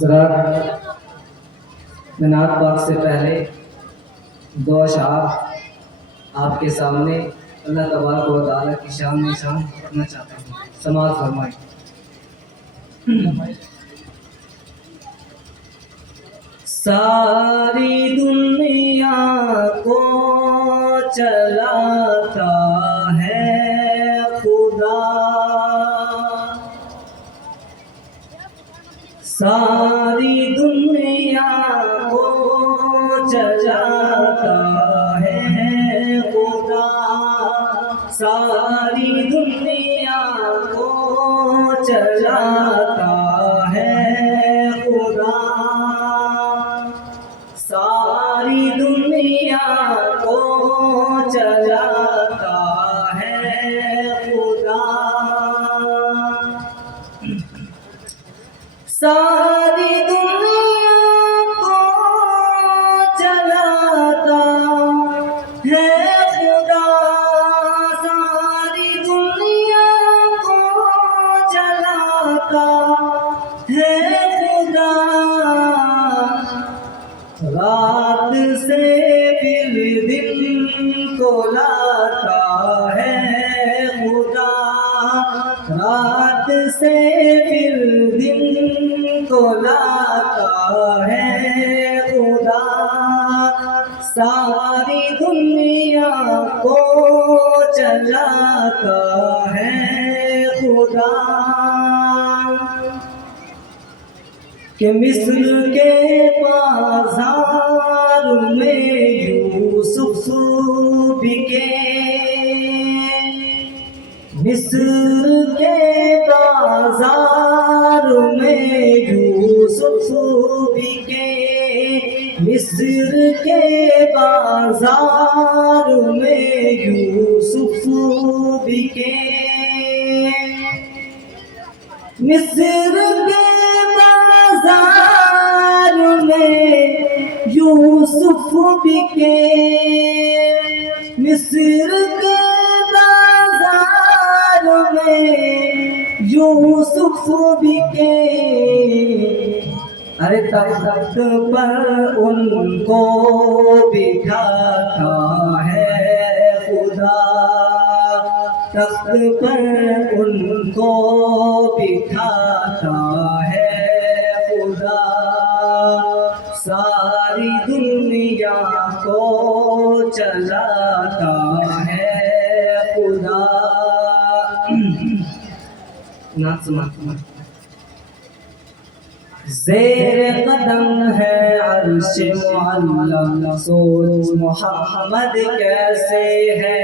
ذرا نعت پاک سے پہلے دو اشعار آپ کے سامنے اللہ تبارک و تعالیٰ کی شان میں شان رکھنا چاہتا ہوں، سماعت فرمائیں۔ ساری دنیا کو چلاتا ہے خدا، ساری دنیا کو چلاتا ہے خدا، ساری دنیا کو چلاتا ہے خدا، ساری دنیا کو چلاتا ہے خدا، ساری دنیا کو چلاتا ہے خدا، ساری دنیا کو چلاتا ہے خدا، رات سے پھر دن کو لاتا ہے خدا، رات سے پھر دن کو لاتا ہے خدا، ساری دنیا کو چلاتا ہے خدا، کہ مصر کے بازار میں یوسف بکے، مصر کے بازار میں یوسف بکے، مصر کے بازار میں یوسف بکے، مصر کے بازار میں یوسف بکے، مصر کے بازار میں یوسف بکے، ارے تخت پر ان کو بٹھاتا ہے خدا، تخت پر ان کو بٹھاتا ہے خدا، ساری دنیا کو چلاتا ہے خدا۔ زیر قدم ہے عرش معلا، سوچ محمد کیسے ہے،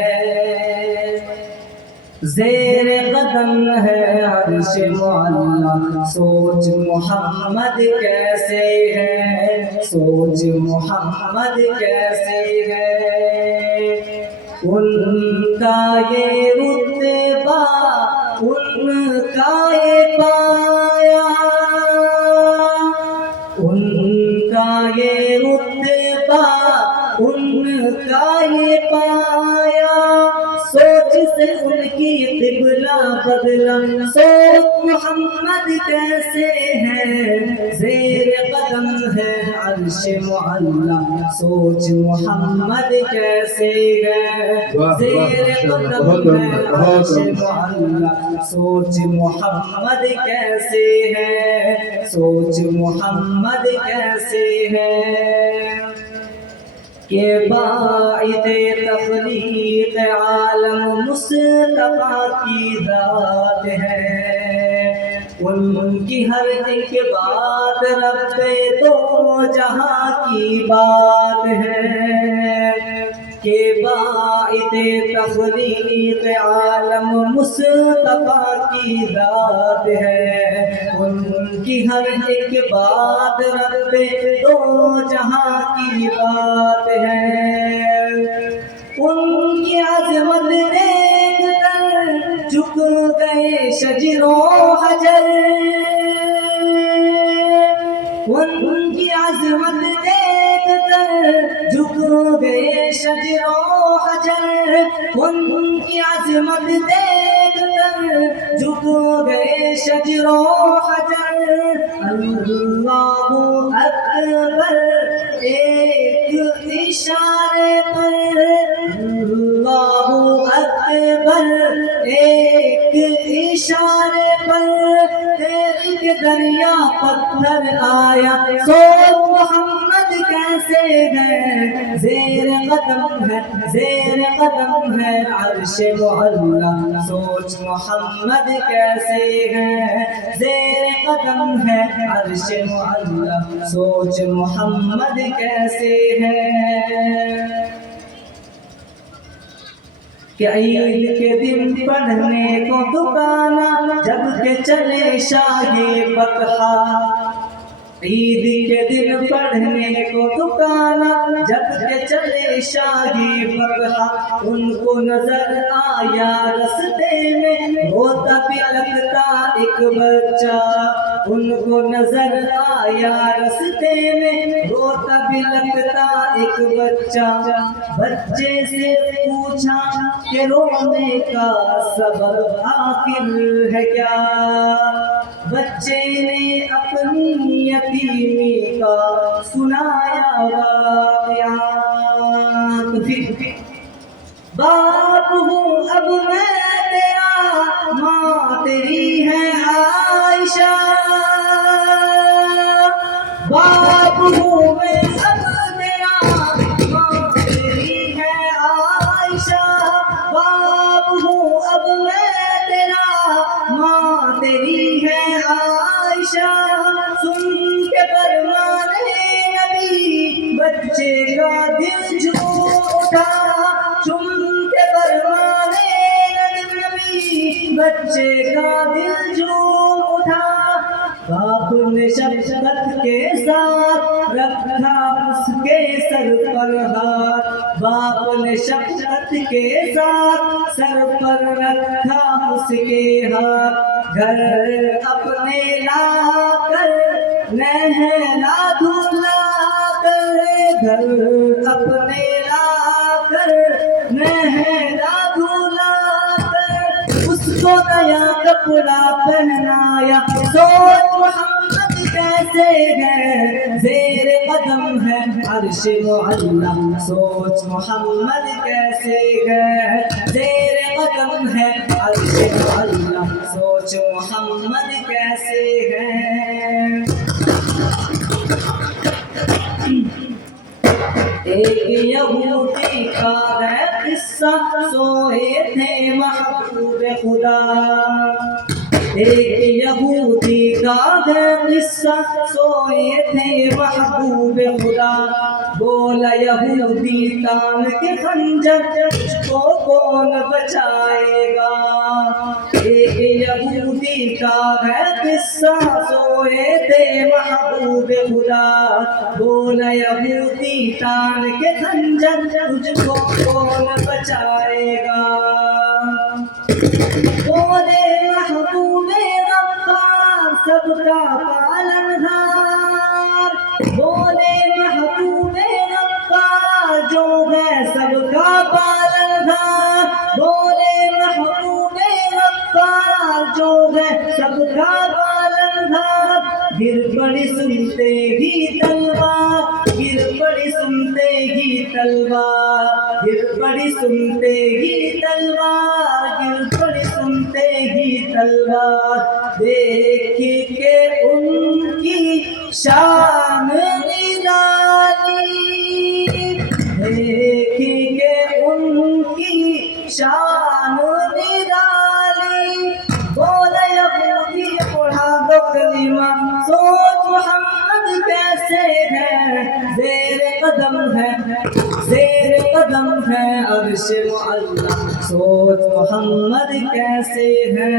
زیر قدم ہے عرش معلا، سوچ محمد کیسے ہے، سوچ محمد کیسے ہے، ان کا یہ رتبہ ان کا یہ پایا، ان کا یہ رتبہ ان کا یہ پایا، سوچ سے ان کی قبلہ بدلا، سوچ محمد کیسے ہے، زیر قدم ہے عرش معلا، سوچ محمد کیسے ہے، زیر قدم ہے عرش معلا، سوچ محمد کیسے ہے، سوچ محمد کیسے ہے، کہ باعث تخلیق عالم مصطفیٰ کی ذات ہے، ان کی ہر ایک بات رب دو جہاں کی بات ہے، کہ باعث تخلیق عالم مصطفیٰ کی ذات ہے، ان کی ہر ایک بات رب دو جہاں کی بات ہے، ان کی عظمت دیکھ کر جھک گئے شجر و حجر، ان کی عظمت دیکھ کر جھک گئے شجر و حجر، ان کی عظمت دیکھ کر جھک شجر و حجر اللہ اکبر ایک اشارے پر اللہ اکبر ایک اشارے پر ایک دریا پتھر آیا سوچ محمد کیسے ہے زیر قدم ہے عرش معلا سوچ محمد کیسے ہے زیر قدم ہے عرش معلا سوچ محمد کیسے ہے کہ عید کے دن پڑھنے کو دکانہ جب کہ چلے شاہی فتحہ عید کے دن پڑھنے کو دکانہ جب کہ چلے شاہی فتحہ ان کو نظر آیا رستے میں ہوتا بھی لگتا ایک بچہ ان کو نظر آیا رستے میں ہوتا بھی لگتا ایک بچہ بچے سے پوچھا کہ رونے کا سبب آخر ہے کیا بچے نے اپنی یتیمی کا سنایا واقعہ باپ ہوں اب میں تیرا ماں تیری ہے عائشہ باپ ہوں میں اب تیرا ماں تیری ہے عائشہ باپ ہوں اب میں تیرا ماں تیری ہے عائشہ سن کے فرمانے نبی بچے کا دل جھوم اٹھا چم کے فرمانے نبی بچے کا دل جھوم اٹھا باپ نے شفقت کے ساتھ رکھا اس کے سر پر ہاتھ باپ نے شفقت کے ساتھ سر پر رکھا اس کے ہاتھ گھر اپنے لا کر نہلا دھلا کر گھر اپنے لا کر نہلا دھلا کر اس کو نیا کپڑا پہنایا سوچ محمد کیسے ہے زیر قدم ہے عرش معلا سوچ محمد کیسے ہے زیر قدم ہے عرش معلا سوچ محمد کیسے ہے ایک یہودی کا ہے قصہ سوئے تھے محبوب خدا ایک یہودی کا ہے قصہ سوئے تھے محبوب خدا بولا یہودی تان کے خنجر تجھ کو کون بچائے گا ایک یہودی کا ہے قصہ سوئے تھے محبوب خدا بولا یہودی تان کے خنجر تجھ کو کون بچائے گا بولے محبوب غفار سب کا پالنہار بولے محبوب غفار جو ہے سب کا پالنہار بولے محبوب غفار جو ہے سب کا پالنہار گر پڑی سنتے ہی تلوار گر پڑی سنتے ہی تلوار گر پڑی سنتے ہی تلوار گر پڑی سنتے ہی تلوار دیکھ کے ان کی شان نرالی دیکھ کے ان کی شان نرالی بولا یہودی پڑھا دو کلمہ سوچ محمد کیسے ہے زیر قدم ہے عرش معلا سوچ محمد کیسے ہے